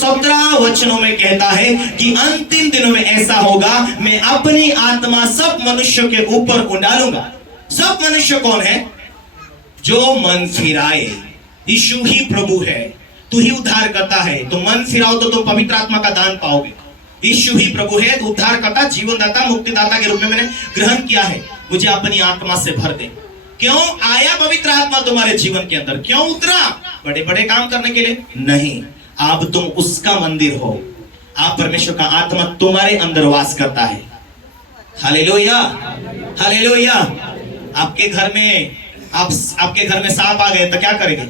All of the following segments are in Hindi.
17 वचनों में कहता है कि अंतिम दिनों में ऐसा होगा, मैं अपनी आत्मा सब मनुष्यों के ऊपर उंडालूंगा। सब मनुष्य कौन है? जो मन फिराए। यीशु ही प्रभु है, तू ही उद्धार करता है। तो मन फिराओ तो तुम पवित्र आत्मा का दान पाओगे। यीशु ही प्रभु है, उद्धार करता, जीवनदाता, मुक्तिदाता के रूप में मैंने ग्रहण किया है। मुझे अपनी आत्मा से भर दे। क्यों आया पवित्र आत्मा तुम्हारे जीवन के अंदर? क्यों उतरा? बड़े बड़े काम करने के लिए नहीं, अब तुम उसका मंदिर हो। आप परमेश्वर का आत्मा तुम्हारे अंदर वास करता है। Hallelujah, hallelujah. आपके घर में सांप आ गए तो क्या करेंगे?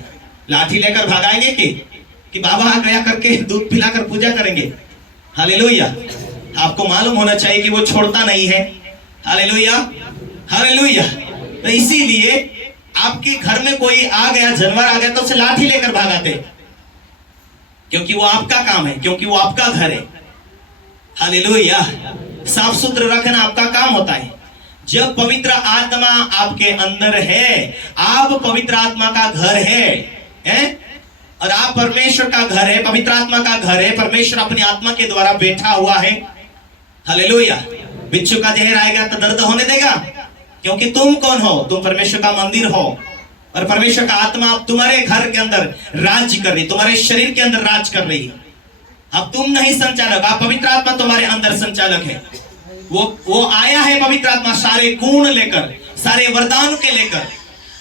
लाठी लेकर भागाएंगे कि बाबा आ गया करके दूध पिलाकर पूजा करेंगे? हालेलुया। आपको मालूम होना चाहिए कि वो छोड़ता नहीं है। Hallelujah, hallelujah. तो इसीलिए आपके घर में कोई आ गया, जानवर आ गया, तो उसे लाठी लेकर भागाते, क्योंकि वो आपका काम है, क्योंकि वो आपका घर है। हालेलुया। साफ सुथरा रखना आपका काम होता है। जब पवित्र आत्मा आपके अंदर है, आप पवित्र आत्मा का घर है? और आप परमेश्वर का घर है, पवित्र आत्मा का घर है। परमेश्वर अपनी आत्मा के द्वारा बैठा हुआ है। हालेलुया। बिच्छू का जहर आएगा तो दर्द होने देगा, क्योंकि तुम कौन हो? तुम परमेश्वर का मंदिर हो, और परमेश्वर का आत्मा तुम्हारे घर के अंदर राज कर रही, तुम्हारे शरीर के अंदर राज कर रही है। अब तुम नहीं संचालक, आप पवित्र आत्मा तुम्हारे अंदर संचालक है। वो आया है पवित्र आत्मा सारे गुण लेकर, सारे वरदान के लेकर।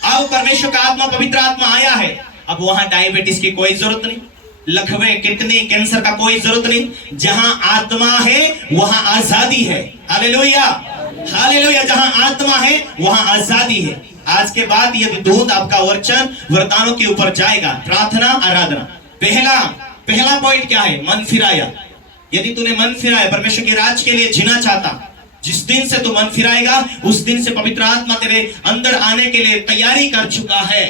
अब परमेश्वर का आत्मा, पवित्र आत्मा आया है। अब वहां डायबिटीज की कोई जरूरत नहीं, लकवे, किडनी, कैंसर का कोई जरूरत नहीं। जहां आत्मा है वहां आजादी है। Hallelujah, hallelujah. जहां आत्मा है वहां आजादी है। आज के बाद यदि दूध आपका वचन वरदानों के ऊपर जाएगा, प्रार्थना, आराधना। पहला पॉइंट क्या है? मन फिराया। यदि तूने मन फिराया, परमेश्वर के राज के लिए जीना चाहता, जिस दिन से तू मन फिराएगा उस दिन से पवित्र आत्मा तेरे अंदर आने के लिए तैयारी कर चुका है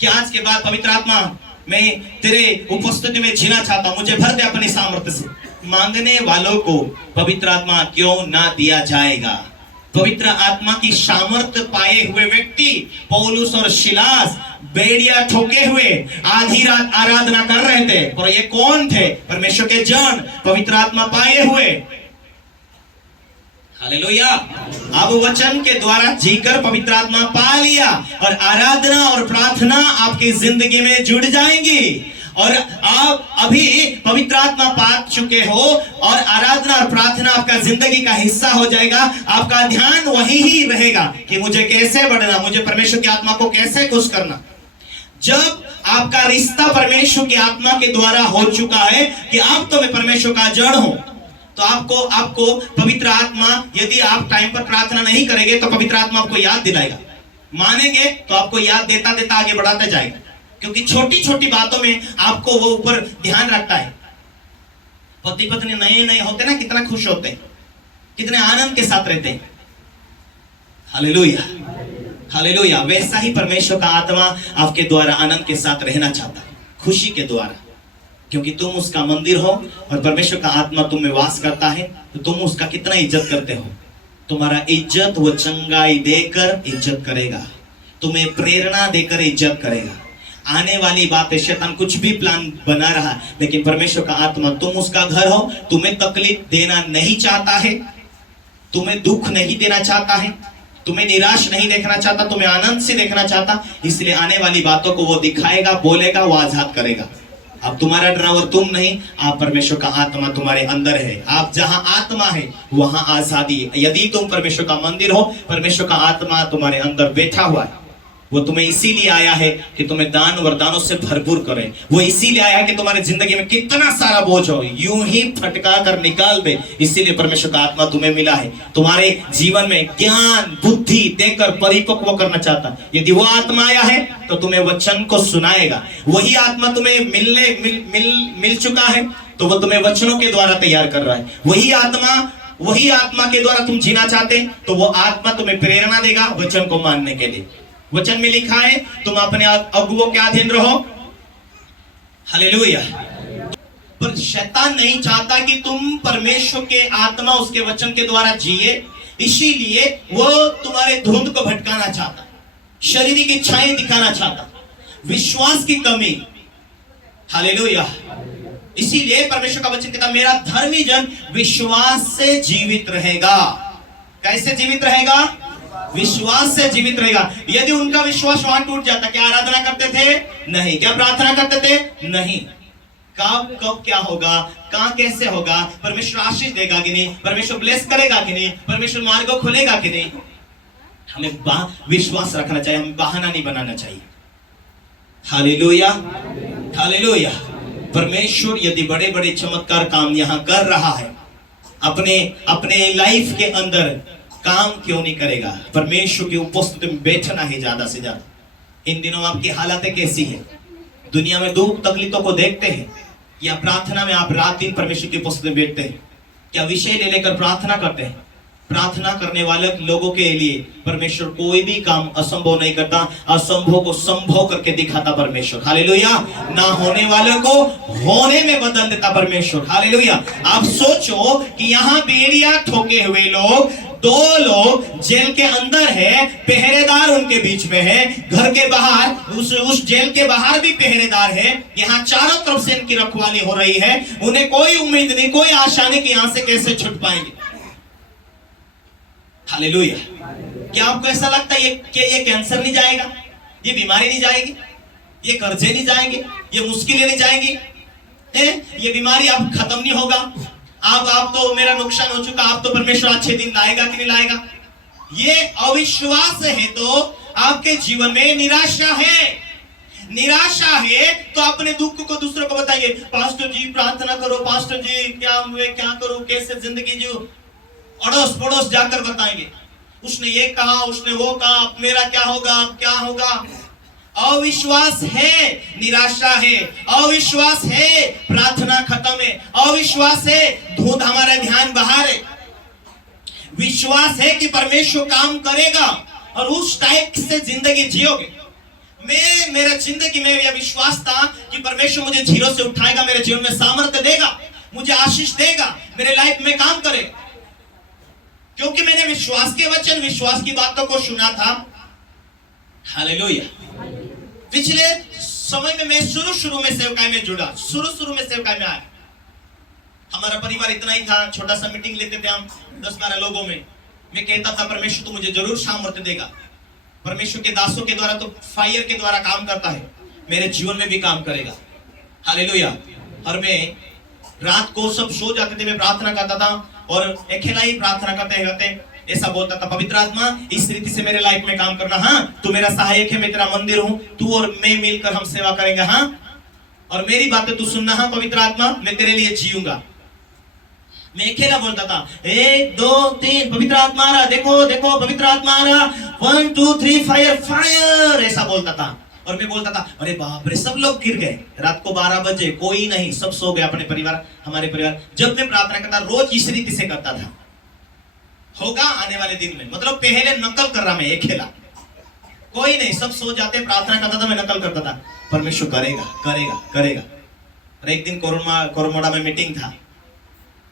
कि आज के बाद पवित्र आत्मा, मैं तेरे उपस्थिति में जीना चाहता हूं, मुझे भर दे अपनी सामर्थ्य से। मांगने वालों को पवित्र आत्मा क्यों ना दिया जाएगा? पवित्र आत्मा की सामर्थ्य पाए हुए व्यक्ति पौलुस और सिलास बेड़िया ठोके हुए आधी रात आराधना कर रहे थे। और ये कौन थे? परमेश्वर के जन, पवित्र आत्मा पाए हुए। हालेलुया। अब वचन के द्वारा जीकर पवित्र आत्मा पा लिया, और आराधना और प्रार्थना आपकी जिंदगी में जुड़ जाएंगी। और आप अभी पवित्र आत्मा पा चुके हो, और आराधना और प्रार्थना आपका जिंदगी का हिस्सा हो जाएगा। आपका ध्यान वही ही रहेगा कि मुझे कैसे बढ़ना, मुझे परमेश्वर की आत्मा को कैसे खुश करना। जब आपका रिश्ता परमेश्वर की आत्मा के द्वारा हो चुका है कि अब तो मैं परमेश्वर का जड़ हूं, तो आपको पवित्र आत्मा, यदि आप टाइम पर प्रार्थना नहीं करेंगे तो पवित्र आत्मा आपको याद दिलाएगा। मानेंगे तो आपको याद देता देता आगे बढ़ाता जाएगा, क्योंकि छोटी छोटी बातों में आपको वो ऊपर ध्यान रखता है। पति पत्नी नए होते ना, कितना खुश होते हैं, कितने आनंद के साथ रहते हैं। Hallelujah, hallelujah. वैसा ही परमेश्वर का आत्मा आपके द्वारा आनंद के साथ रहना चाहता है, खुशी के द्वारा, क्योंकि तुम उसका मंदिर हो और परमेश्वर का आत्मा तुम में वास करता है। तो तुम उसका कितना इज्जत करते हो? तुम्हारा इज्जत वो चंगाई देकर इज्जत करेगा, तुम्हें प्रेरणा देकर इज्जत करेगा। आने वाली बात है, शैतान कुछ भी प्लान बना रहा, लेकिन परमेश्वर का आत्मा, तुम उसका घर हो, तुम्हें तकलीफ देना नहीं चाहता है, तुम्हें दुख नहीं देना चाहता है, तुम्हें निराश नहीं देखना चाहता, तुम्हें आनंद से देखना चाहता। इसलिए आने वाली बातों को वो दिखाएगा, बोलेगा, वो आजाद करेगा। अब तुम्हारा ड्राइवर तुम नहीं, आप परमेश्वर का आत्मा तुम्हारे अंदर है। आप जहां आत्मा है वहां आजादी है। यदि तुम परमेश्वर का मंदिर हो, परमेश्वर का आत्मा तुम्हारे अंदर बैठा हुआ है। वो तुम्हें इसीलिए आया है कि तुम्हें दान वरदानों से भरपूर करे। वो इसीलिए आया है कि तुम्हारी जिंदगी में कितना सारा बोझ हो यूं ही फटका कर निकाल दे। इसीलिए परमेश्वर का आत्मा तुम्हें मिला है, तुम्हारे जीवन में ज्ञान बुद्धि देकर परिपक्व करना चाहता। यदि वो आत्मा आया है तो तुम्हें वचन को सुनाएगा। वही आत्मा तुम्हें मिल चुका है तो वो तुम्हें वचनों के द्वारा तैयार कर रहा है। वही आत्मा के द्वारा तुम जीना चाहते तो वो आत्मा तुम्हें प्रेरणा देगा वचन को मानने के लिए। वचन में लिखा है तुम अपने अगुवों के अधीन रहो। हालेलुया। पर शैतान नहीं चाहता कि तुम परमेश्वर के आत्मा उसके वचन के द्वारा जिए, इसीलिए वो तुम्हारे धुंध को भटकाना चाहता, शरीर की इच्छाएं दिखाना चाहता, विश्वास की कमी। हालेलुया। इसीलिए परमेश्वर का वचन कहता है मेरा धर्मी जन विश्वास से जीवित रहेगा। कैसे जीवित रहेगा? विश्वास से जीवित रहेगा। यदि उनका विश्वास वहां टूट जाता, क्या आराधना करते थे? नहीं। क्या प्रार्थना करते थे? नहीं। कब कब क्या होगा, कहां कैसे होगा, परमेश्वर आशीष देगा कि नहीं, परमेश्वर ब्लेस करेगा कि नहीं, परमेश्वर मार्ग को खोलेगा कि नहीं, हमें विश्वास रखना चाहिए, हमें बहाना नहीं बनाना चाहिए। Hallelujah, hallelujah. परमेश्वर यदि बड़े बड़े चमत्कार काम यहां कर रहा है, अपने अपने लाइफ के अंदर काम क्यों नहीं करेगा? परमेश्वर की उपस्थिति में बैठना है ज्यादा से ज्यादा। इन दिनों आपकी हालतें कैसी है? दुनिया में दुख तकलीफों को देखते हैं या प्रार्थना में आप रात दिन परमेश्वर की उपस्थिति में बैठते हैं? क्या विषय ले लेकर प्रार्थना करते हैं? प्रार्थना करने वाले लोगों के लिए परमेश्वर कोई भी काम असंभव नहीं करता, असंभव को संभव करके दिखाता परमेश्वर। हालेलुया। ना होने वाले को होने में बदल देता परमेश्वर। हालेलुया। आप सोचो कि यहाँ बेड़िया ठोके हुए लोग, 2 लोग जेल के अंदर है, पहरेदार उनके बीच में है, घर के बाहर उस जेल के बाहर भी पहरेदार है, यहाँ चारों तरफ से इनकी रखवाली हो रही है, उन्हें कोई उम्मीद नहीं, कोई आशा नहीं कि यहाँ से कैसे छुट पाएंगे। हालेलुया। क्या आपको ऐसा लगता है कि ये कैंसर नहीं जाएगा, ये बीमारी नहीं जाएगी, ये कर्जे नहीं जाएंगे, ये मुश्किलें नहीं जाएंगी, ये बीमारी अब खत्म नहीं होगा, आप तो मेरा नुकसान हो चुका, आप तो परमेश्वर अच्छे दिन लाएगा कि नहीं लाएगा? ये अविश्वास है तो आपके जीवन में निराशा है। निराशा है तो अपने दुख को दूसरों को बताइए, पास्टर जी प्रार्थना करो, पास्टर जी क्या करूं, कैसे जिंदगी जीऊं, अड़ोस पड़ोस जाकर बताएंगे, उसने ये कहा, उसने वो कहा, अब मेरा क्या होगा, अब क्या होगा। अविश्वास है, निराशा है, अविश्वास है, प्रार्थना खत्म है, अविश्वास है, धुंध हमारा ध्यान बाहर है। विश्वास है कि परमेश्वर काम करेगा और उस टाइप से जिंदगी जियोगे। मेरा जिंदगी में यह विश्वास था कि परमेश्वर मुझे जीरो से उठाएगा, मेरे जीवन में सामर्थ्य देगा, मुझे आशीष देगा, मेरे लाइफ में काम करेगा, क्योंकि मैंने विश्वास के वचन, विश्वास की बातों को सुना था। हालेलुया। पिछले समय में मैं शुरू में सेवकाई में जुड़ा, शुरू में सेवकाई में आया। हमारा परिवार इतना ही था, छोटा सा मीटिंग लेते थे हम 10-12 लोगों में। मैं कहता था परमेश्वर तो मुझे जरूर सामर्थ्य देगा, परमेश्वर के दासों के द्वारा तो फायर के द्वारा काम करता है, मेरे जीवन में भी काम करेगा। हालेलुया। और मैं रात को सब सो जाते थे, मैं प्रार्थना करता था और अकेला ही प्रार्थना करते करते ऐसा बोलता था, पवित्र आत्मा इस रीति से मेरे लाइफ में काम करना, हाँ तू मेरा सहायक है, मैं तेरा मंदिर हूँ, तू और मैं मिलकर हम सेवा करेंगे, हाँ और मेरी बातें तू सुनना, हाँ पवित्र आत्मा मैं तेरे लिए जीऊंगा। मैं अकेला बोलता था, 1 2 3 पवित्र आत्मा आ रहा, देखो देखो पवित्र आत्मा आ रहा, 1 2 3 फायर फायर, ऐसा बोलता था। और मैं बोलता था अरे बाप रे सब लोग गिर गए, रात को 12 बजे कोई नहीं, सब सो गए, अपने परिवार, हमारे परिवार। जब मैं प्रार्थना करता रोज इस रीति से करता था, होगा आने वाले दिन में, मतलब पहले नकल कर रहा मैं अकेला, कोई नहीं, सब सो जाते, प्रार्थना करता था, मैं नकल करता था, परमेश्वर करेगा करेगा करेगा। और एक दिन कोरमोड़ा में मीटिंग था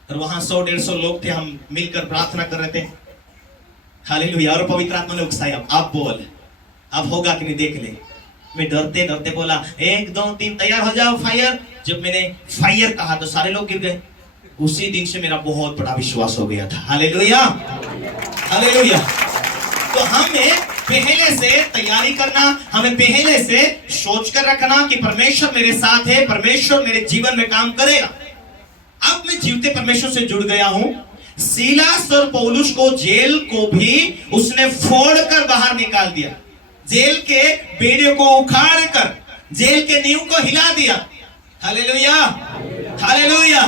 और वहां 100-150 लोग थे, हम मिलकर प्रार्थना कर रहे थे। हालेलुया। और पवित्र आत्मा ने उकसाया, आप बोल, अब होगा कि नहीं देख ले। मैं डरते डरते बोला 1 2 3 तैयार हो जाओ फायर। जब मैंने फायर कहा तो सारे लोग गिर गए। उसी दिन से मेरा बहुत बड़ा विश्वास हो गया था। Hallelujah, hallelujah. तो हमें पहले से तैयारी करना, हमें पहले से सोच कर रखना कि परमेश्वर मेरे साथ है, परमेश्वर मेरे जीवन में काम करेगा। अब मैं जीवते परमेश्वर से जुड़ गया हूं। सीलास और पौलुस को जेल को भी उसने फोड़कर बाहर निकाल दिया, जेल के बेड़ियों को उखाड़ कर जेल के नींव को हिला दिया। Hallelujah, hallelujah.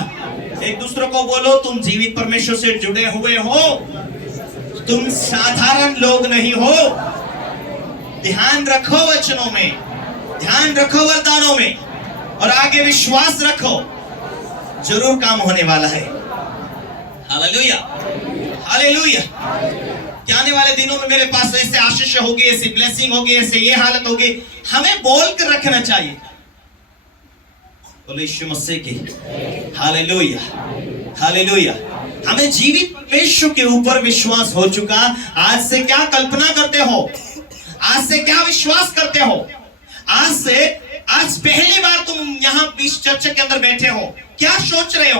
एक दूसरे को बोलो, तुम जीवित परमेश्वर से जुड़े हुए हो, तुम साधारण लोग नहीं हो। ध्यान रखो वचनों में, ध्यान रखो वरदानों में और आगे विश्वास रखो, जरूर काम होने वाला है। Hallelujah, hallelujah. कि आने वाले दिनों में मेरे पास ऐसे आशीष होगी, ऐसी ब्लेसिंग होगी, ऐसे ये हालत होगी, हमें बोल कर रखना चाहिए। बोलो यीशु मसीह की हालेलुया, हालेलुया। हमें जीवित परमेश्वर के ऊपर विश्वास हो चुका। आज से क्या कल्पना करते हो, आज से क्या विश्वास करते हो, आज पहली बार तुम यहाँ इस चर्च के अंदर बैठे हो, क्या सोच रहे हो